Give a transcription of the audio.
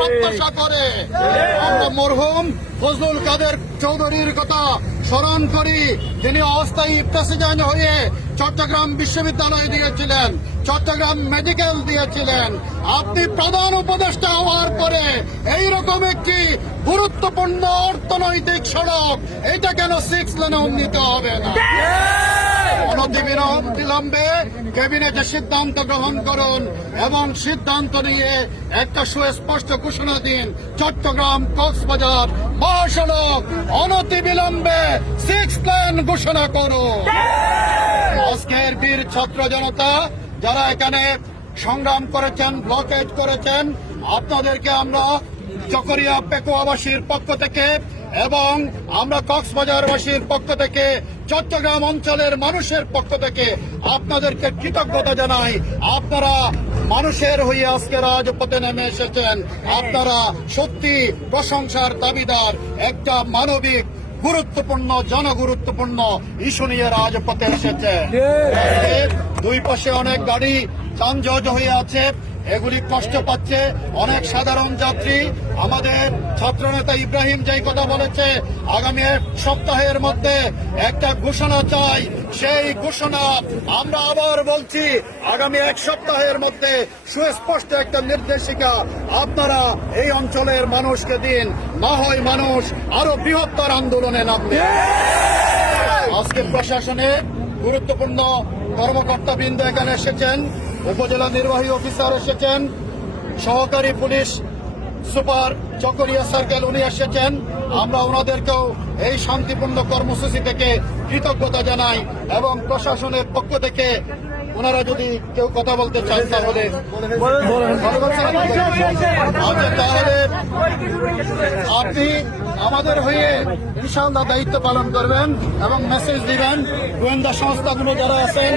প্রত্যাশা করে। আমরা মরহুম ফজলুল কাদের চৌধুরীর কথা স্মরণ করি। তিনি অস্থায়ী প্রেসিডেন্ট হয়ে চট্টগ্রাম বিশ্ববিদ্যালয় দিয়েছিলেন, চট্টগ্রাম মেডিকেল দিয়েছিলেন। আপনি প্রধান উপদেষ্টা হওয়ার পরে এইরকম একটি গুরুত্বপূর্ণ অর্থনৈতিক সড়ক, এটা কেন 6 লেনে উন্নীত হবে না? অনতিবিলম্বে ক্যাবিনেটে সিদ্ধান্ত গ্রহণ করুন এবং সিদ্ধান্ত নিয়ে একটা সুস্পষ্ট ঘোষণা দিন। চট্টগ্রাম কক্সবাজার মহাসড়ক অনতিবিলম্বে 6 লেন ঘোষণা করুন। আজকের বীর ছাত্র জনতা যারা এখানে সংগ্রাম করেছেন, ব্লকেড করেছেন, আপনাদেরকে আমরা চকরিয়া পেকুয়াবাসীর পক্ষ থেকে এবং আমরা কক্সবাজারবাসীর পক্ষ থেকে, চট্টগ্রাম অঞ্চলের মানুষের পক্ষ থেকে আপনাদেরকে কৃতজ্ঞতা জানাই। আপনারা মানুষের হয়ে আজকে রাজপথে নেমে এসেছেন। আপনারা সত্যি প্রশংসার দাবিদার। একটা মানবিক গুরুত্বপূর্ণ জনগুরুত্বপূর্ণ ইস্যু নিয়ে রাজপথে এসেছে। দুই পাশে অনেক গাড়ি যানজট হয়ে আছে, এগুলি কষ্ট পাচ্ছে অনেক সাধারণ যাত্রী। আমাদের ছাত্রনেতা ইব্রাহিম যেই কথা বলেছে, আগামী 1 সপ্তাহের মধ্যে একটা ঘোষণা চাই। সেই ঘোষণা আমরা আবার বলছি, আগামী 1 সপ্তাহের মধ্যে সুস্পষ্ট একটা নির্দেশিকা আপনারা এই অঞ্চলের মানুষকে দিন, না হয় মানুষ আরো বৃহত্তর আন্দোলনে নামবে। আজকে প্রশাসনে গুরুত্বপূর্ণ কর্মকর্তাবৃন্দ এখানে এসেছেন, উপজেলা নির্বাহী অফিসার এসেছেন, সহকারী পুলিশ সুপার চকরিয়া সার্কেল উনি এসেছেন। আমরা ওনাদেরকেও এই শান্তিপূর্ণ কর্মসূচি থেকে কৃতজ্ঞতা জানাই এবং প্রশাসনের পক্ষ থেকে ওনারা যদি কেউ কথা বলতে চান তাহলে তাহলে আপনি আমাদের হয়ে ইনশাআল্লাহ দায়িত্ব পালন করবেন এবং মেসেজ দিবেন গোয়েন্দা সংস্থাগুলো যারা আছেন।